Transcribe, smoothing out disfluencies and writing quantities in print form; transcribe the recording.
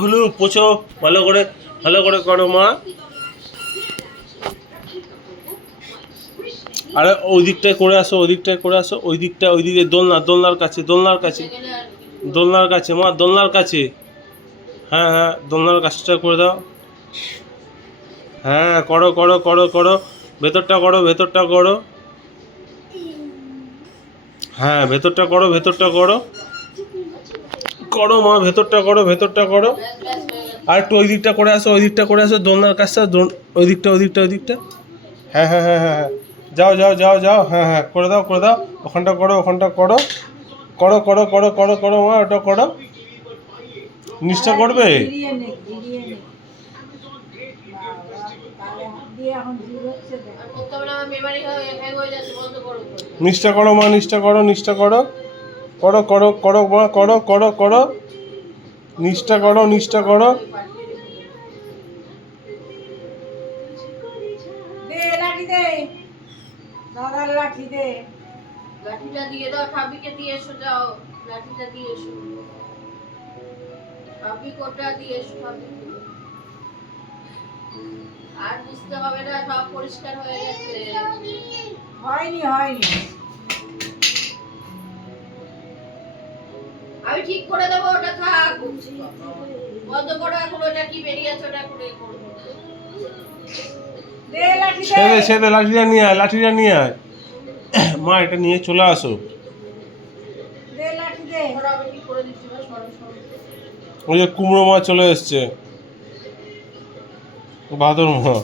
গুলো পোছো ভালো করে করো মা। আরে ওই দিকটায় করে আসো, ওইদিকে দোলনার কাছে মা, দোলনার কাছে। হ্যাঁ হ্যাঁ, দোলনার কাজটা করে দাও। হ্যাঁ করো, ভেতরটা করো। হ্যাঁ ভেতরটা করো মা, ভেতরটা করো। আর একটু ওই দিকটা করে আসো দোলনার কাজটা, ওই দিকটা। হ্যাঁ হ্যাঁ হ্যাঁ হ্যাঁ হ্যাঁ, যাও। হ্যাঁ হ্যাঁ, করে দাও। ওখানটা করো। করো মা, ওটা করো। নিচটা করবে? নিচটা করো মা, নিচটা করো। করো মা, করো। নিচটা করো। লাঠিটা দিয়ে দাও, ঠাবিকে দিয়ে এসো, যাও লাঠিটা দিয়ে এসো, ঠাবি কোটা দিয়ে এসো, আর বুঝতে হবে না, সব পরিষ্কার হয়ে গেছে। হয়নি আমি ঠিক করে দেবো, ওটা থাক বন্ধ করো এখন। ওটা কি বেরিয়েছে, ওটা করে করবো। সেদে লাঠিটা নিয়ে আয় মা, এটা নিয়ে চলে আসো। আমি ঠিক করে দিচ্ছি না, সরো। ওই যে কুমড়ো মা চলে এসছে, বাদর মা।